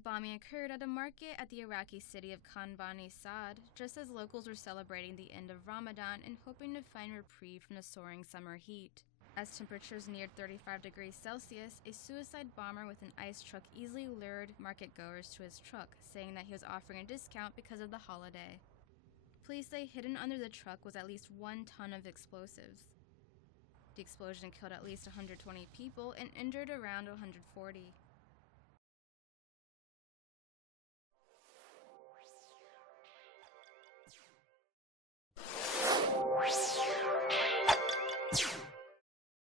The bombing occurred at a market at the Iraqi city of Khan Bani Saad, just as locals were celebrating the end of Ramadan and hoping to find reprieve from the soaring summer heat. As temperatures neared 35 degrees Celsius, a suicide bomber with an ice truck easily lured market-goers to his truck, saying that he was offering a discount because of the holiday. Police say hidden under the truck was at least 1 ton of explosives. The explosion killed at least 120 people and injured around 140.